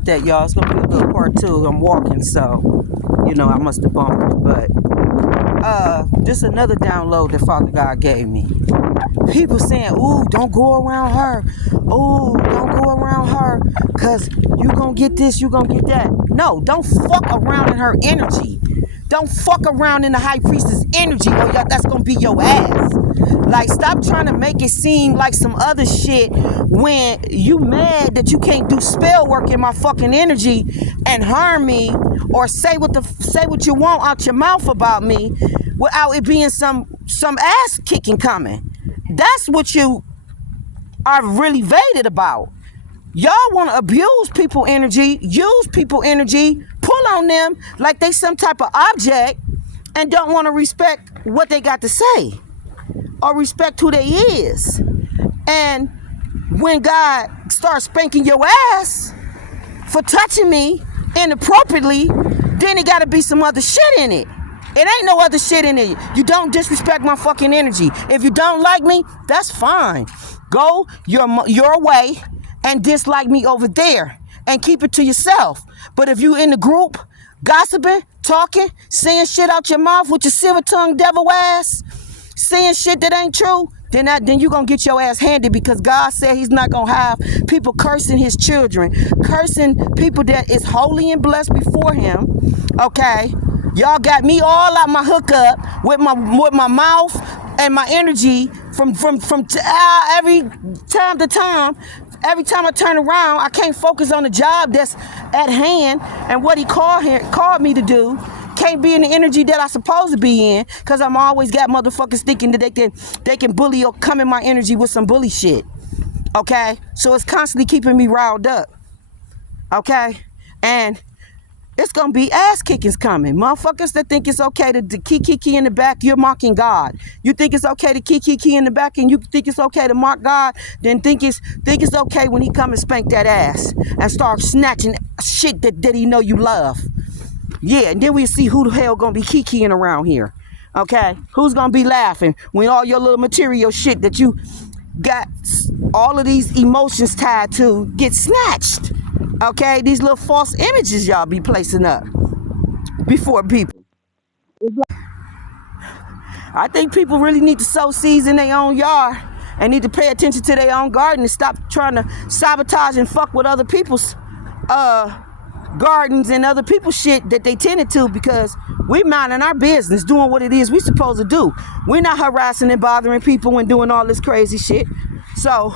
That, y'all. It's gonna be a little part two. I'm walking, so I must have bumped it. But just another download that Father God gave me. People saying, "Ooh, don't go around her. Ooh, don't go around her, cause you gonna get this, you gonna get that." No, don't fuck around in her energy. Don't fuck around in the high priestess energy, or that's gonna be your ass. Like, stop trying to make it seem like some other shit when you mad that you can't do spell work in my fucking energy and harm me or say what you want out your mouth about me without it being some ass kicking coming. That's what you are really vated about. Y'all want to abuse people energy, use people energy, pull on them like they some type of object, and don't want to respect what they got to say or respect who they is. And when God starts spanking your ass for touching me inappropriately, then it got to be some other shit in it. It ain't no other shit in it. You don't disrespect my fucking energy. If you don't like me, that's fine. Go your way and dislike me over there and keep it to yourself. But if you in the group gossiping, talking, saying shit out your mouth with your silver tongue devil ass, saying shit that ain't true, then you gonna get your ass handed, because God said he's not gonna have people cursing his children, cursing people that is holy and blessed before him. Okay, y'all got me all out my hookup with my mouth and my energy from every time to time. Every time I turn around, I can't focus on the job that's at hand and what he called me to do. Can't be in the energy that I supposed to be in, because I'm always got motherfuckers thinking that they can bully or come in my energy with some bully shit. Okay? So it's constantly keeping me riled up. Okay? And it's gonna be ass kickings coming. Motherfuckers that think it's okay to kiki in the back, you're mocking God. You think it's okay to kiki in the back and you think it's okay to mock God, then think it's okay when he come and spank that ass and start snatching shit that he know you love. Yeah, and then we see who the hell gonna be kikiing around here. Okay? Who's gonna be laughing when all your little material shit that you got all of these emotions tied to get snatched? Okay? These little false images y'all be placing up before people. I think people really need to sow seeds in their own yard and need to pay attention to their own garden and stop trying to sabotage and fuck with other people's gardens and other people's shit that they tended to, because we minding our business, doing what it is we supposed to do. We're not harassing and bothering people and doing all this crazy shit. So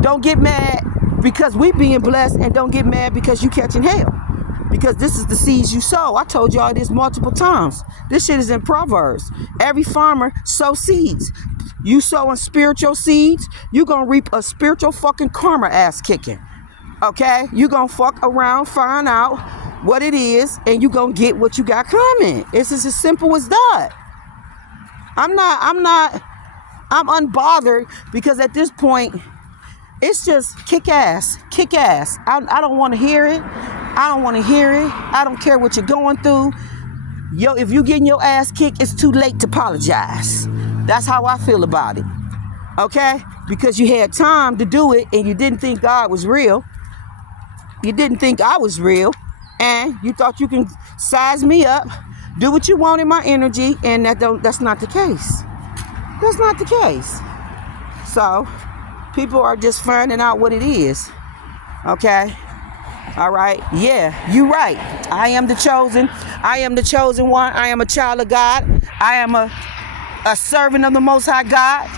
don't get mad because we being blessed, and don't get mad because you catching hell, because this is the seeds you sow. I told y'all this multiple times. This shit is in Proverbs. Every farmer sow seeds. You sowing spiritual seeds, you gonna reap a spiritual fucking karma ass kicking. Okay, you gonna fuck around, find out what it is, and you gonna get what you got coming. It's just as simple as that. I'm unbothered, because at this point, it's just kick ass. I don't want to hear it. I don't care what you're going through. Yo, if you getting your ass kicked, it's too late to apologize. That's how I feel about it. Okay, because you had time to do it, and you didn't think God was real. You didn't think I was real, and you thought you can size me up, do what you want in my energy, and that's not the case. That's not the case. So people are just finding out what it is. Okay? All right? Yeah, you're right. I am the chosen. I am the chosen one. I am a child of God. I am a servant of the Most High God.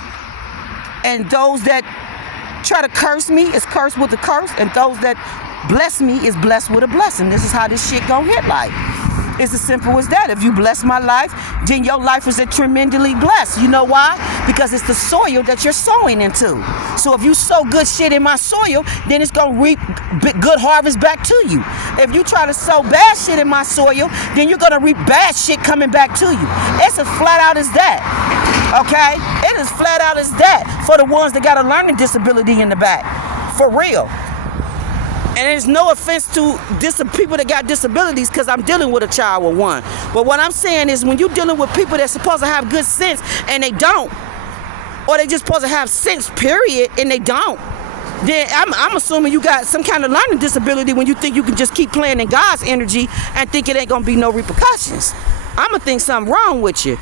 And those that try to curse me is cursed with a curse, and those that bless me is blessed with a blessing. This is how this shit gonna hit like. It's as simple as that. If you bless my life, then your life is tremendously blessed. You know why? Because it's the soil that you're sowing into. So if you sow good shit in my soil, then it's gonna reap good harvest back to you. If you try to sow bad shit in my soil, then you're gonna reap bad shit coming back to you. It's as flat out as that. Okay? It is flat out as that for the ones that got a learning disability in the back. For real. And there's no offense to people that got disabilities, because I'm dealing with a child with one. But what I'm saying is, when you're dealing with people that's supposed to have good sense and they don't, or they just supposed to have sense, period, and they don't, then I'm assuming you got some kind of learning disability when you think you can just keep playing in God's energy and think it ain't gonna be no repercussions. I'm gonna think something wrong with you.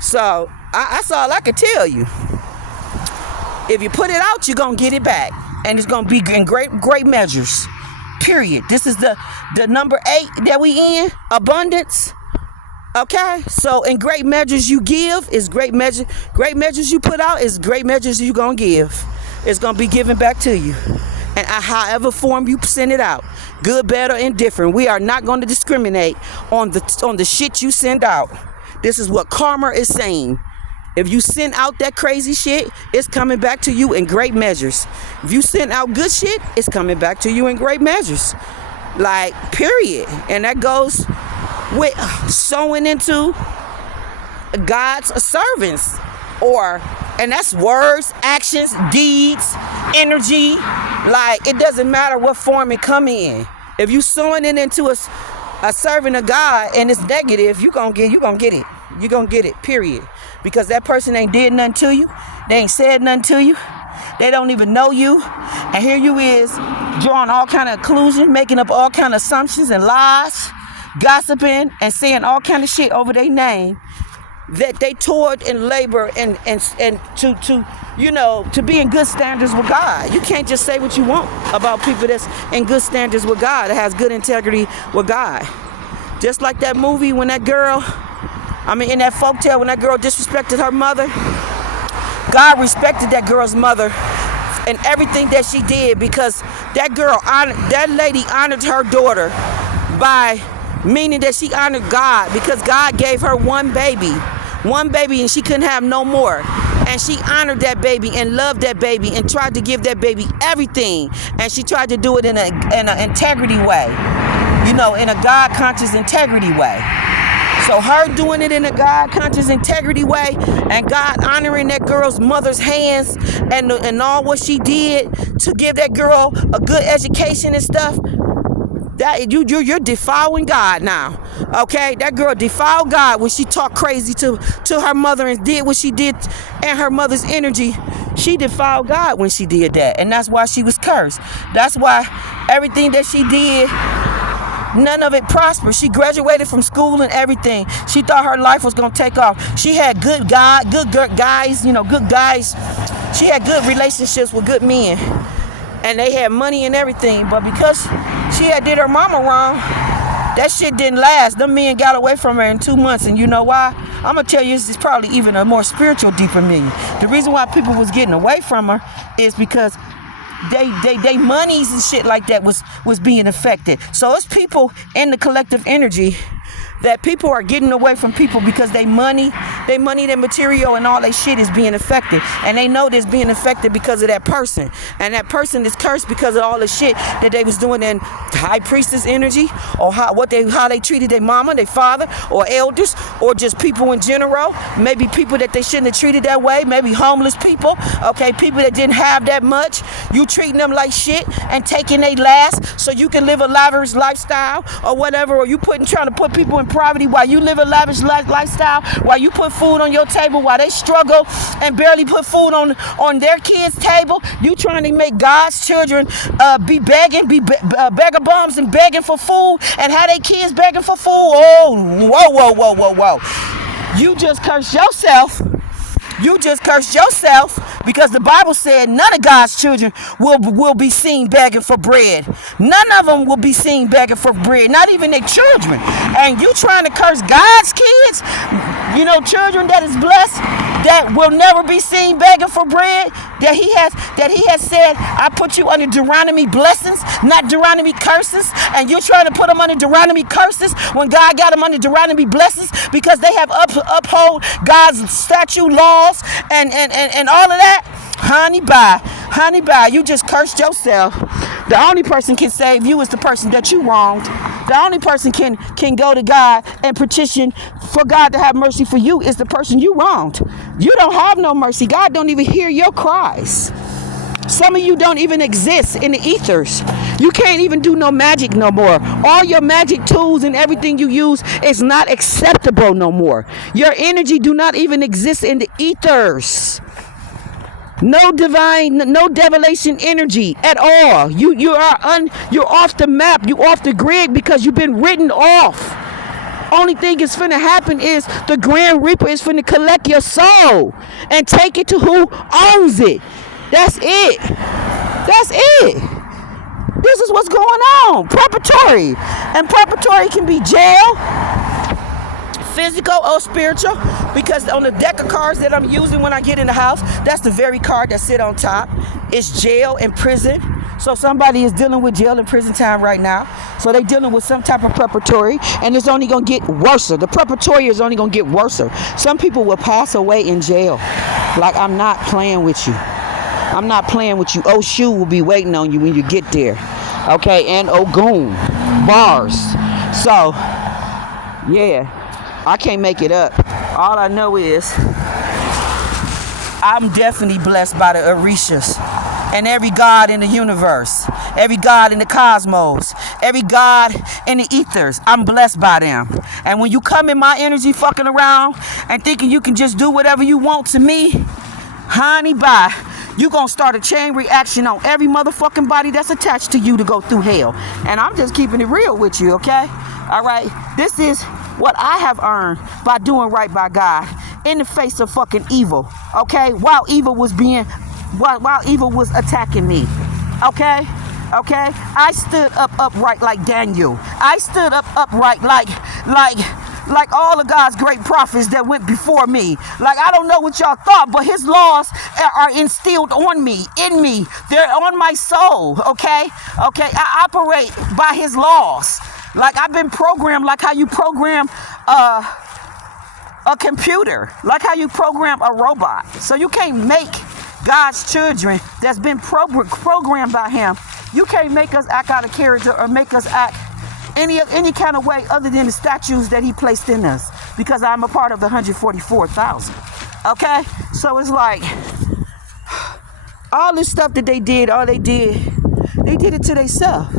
So that's all I can tell you. If you put it out, you're gonna get it back, and it's gonna be in great measures. Period. This is the number 8 that we in, abundance. Okay, so in great measures you give is great measures you put out is great measures you gonna give. It's gonna be given back to you, and however form you send it out, good, bad, or indifferent. We are not going to discriminate on the shit you send out. This is what karma is saying. If you send out that crazy shit, it's coming back to you in great measures. If you send out good shit, it's coming back to you in great measures. Like, period. And that goes with sowing into God's servants. And that's words, actions, deeds, energy. Like, it doesn't matter what form it come in. If you sowing it into a servant of God and it's negative, you gonna get it. You gonna get it, period. Because that person ain't did nothing to you. They ain't said nothing to you. They don't even know you. And here you is drawing all kind of conclusions, making up all kind of assumptions and lies, gossiping and saying all kind of shit over their name that they toiled and labor and to be in good standards with God. You can't just say what you want about people that's in good standards with God, that has good integrity with God. Just like that movie when that girl, in that folktale, when that girl disrespected her mother, God respected that girl's mother and everything that she did, because that lady honored her daughter by meaning that she honored God, because God gave her one baby and she couldn't have no more. And she honored that baby and loved that baby and tried to give that baby everything. And she tried to do it in an integrity way, in a God-conscious integrity way. So her doing it in a God-conscious integrity way and God honoring that girl's mother's hands and all what she did to give that girl a good education and stuff, that you're defiling God now. Okay, that girl defiled God when she talked crazy to her mother and did what she did and her mother's energy. She defiled God when she did that, and that's why she was cursed. That's why everything that she did, none of it prospered. She graduated from school and everything. She thought her life was gonna take off. She had good guys. She had good relationships with good men, and they had money and everything. But because she had did her mama wrong, that shit didn't last. Them men got away from her in 2 months, and you know why? I'm gonna tell you, this is probably even a more spiritual, deeper meaning. The reason why people was getting away from her is because they monies and shit like that was being affected. So it's people in the collective energy that people are getting away from people because their money, their material and all that shit is being affected. And they know this being affected because of that person. And that person is cursed because of all the shit that they was doing in high priestess energy, or how they treated their mama, their father, or elders, or just people in general. Maybe people that they shouldn't have treated that way. Maybe homeless people. Okay, people that didn't have that much. You treating them like shit and taking their last so you can live a lavish lifestyle or whatever. Or you trying to put people in poverty while you live a lavish lifestyle, while you put food on your table, while they struggle and barely put food on their kids' table. You trying to make God's children be vagabonds and begging for food and have their kids begging for food. Oh, whoa. You just cursed yourself. You just cursed yourself, because the Bible said none of God's children will be seen begging for bread. None of them will be seen begging for bread, not even their children. And you trying to curse God's kids, children that is blessed, that will never be seen begging for bread, that he has said, I put you under Deuteronomy blessings, not Deuteronomy curses. And you're trying to put them under Deuteronomy curses when God got them under Deuteronomy blessings, because they have uphold God's statute laws and all of that. Honey bye, you just cursed yourself. The only person can save you is the person that you wronged. The only person can go to God and petition for God to have mercy for you is the person you wronged. You don't have no mercy. God don't even hear your cries. Some of you don't even exist in the ethers. You can't even do no magic no more. All your magic tools and everything you use is not acceptable no more. Your energy do not even exist in the ethers. No divine, no devilation energy at all. You're off the map. You off the grid because you've been written off. Only thing is finna happen is the Grand Reaper is finna collect your soul and take it to who owns it. That's it. That's it. This is what's going on. Preparatory. And preparatory can be jail, physical or spiritual, because on the deck of cards that I'm using when I get in the house, that's the very card that sit on top. It's jail and prison. So somebody is dealing with jail and prison time right now. So they're dealing with some type of preparatory, and it's only going to get worse. The preparatory is only going to get worse. Some people will pass away in jail. Like, I'm not playing with you. I'm not playing with you. Oshu will be waiting on you when you get there. Okay, and Ogun. Bars. So, yeah, I can't make it up. All I know is I'm definitely blessed by the Orishas and every God in the universe, every God in the cosmos, every God in the ethers. I'm blessed by them. And when you come in my energy fucking around and thinking you can just do whatever you want to me, honey, bye. You gonna start a chain reaction on every motherfucking body that's attached to you to go through hell. And I'm just keeping it real with you, okay? All right? This is what I have earned by doing right by God in the face of fucking evil, okay? While evil was attacking me, okay? Okay? I stood up upright like Daniel. I stood up upright like all of God's great prophets that went before me. Like, I don't know what y'all thought, but his laws are instilled on me, in me. They're on my soul, okay? Okay, I operate by his laws. Like, I've been programmed like how you program a computer, like how you program a robot. So you can't make God's children that's been programmed by him. You can't make us act out of character or make us act any kind of way other than the statues that he placed in us, because I'm a part of the 144,000. Okay? So it's like all this stuff that they did it to themselves.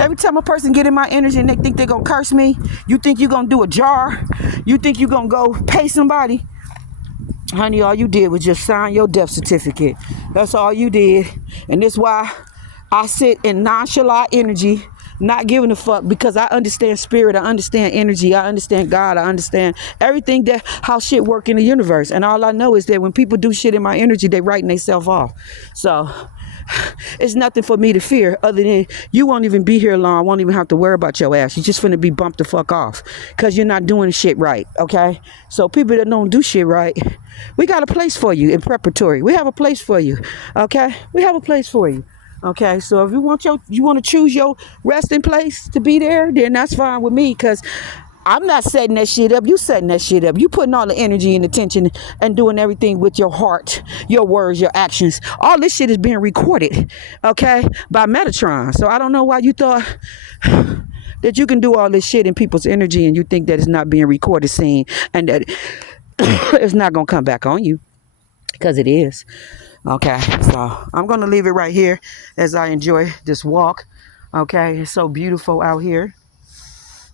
Every time a person get in my energy and they think they're going to curse me, you think you're going to do a jar, you think you're going to go pay somebody. Honey, all you did was just sign your death certificate. That's all you did. And that's why I sit in nonchalant energy, not giving a fuck, because I understand spirit, I understand energy, I understand God, I understand everything that how shit work in the universe. And all I know is that when people do shit in my energy, they writing themselves off. So it's nothing for me to fear other than you won't even be here long. I won't even have to worry about your ass. You're just finna be bumped the fuck off because you're not doing shit right, okay? So people that don't do shit right, we got a place for you in preparatory. We have a place for you, okay? We have a place for you. Okay, so if you want to choose your resting place to be there, then that's fine with me, because I'm not setting that shit up. You setting that shit up. You putting all the energy and attention and doing everything with your heart, your words, your actions. All this shit is being recorded, okay, by Metatron. So I don't know why you thought that you can do all this shit in people's energy and you think that it's not being recorded, seen, and that it's not going to come back on you, because it is. Okay, so I'm going to leave it right here as I enjoy this walk. Okay, it's so beautiful out here.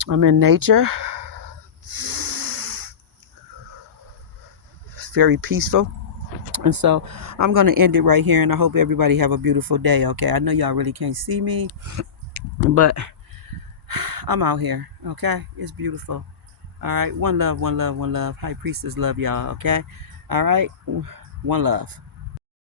I'm in nature. It's very peaceful. And so I'm going to end it right here, and I hope everybody have a beautiful day, okay? I know y'all really can't see me, but I'm out here, okay? It's beautiful. All right, one love, one love, one love. High priestess love y'all, okay? All right, one love.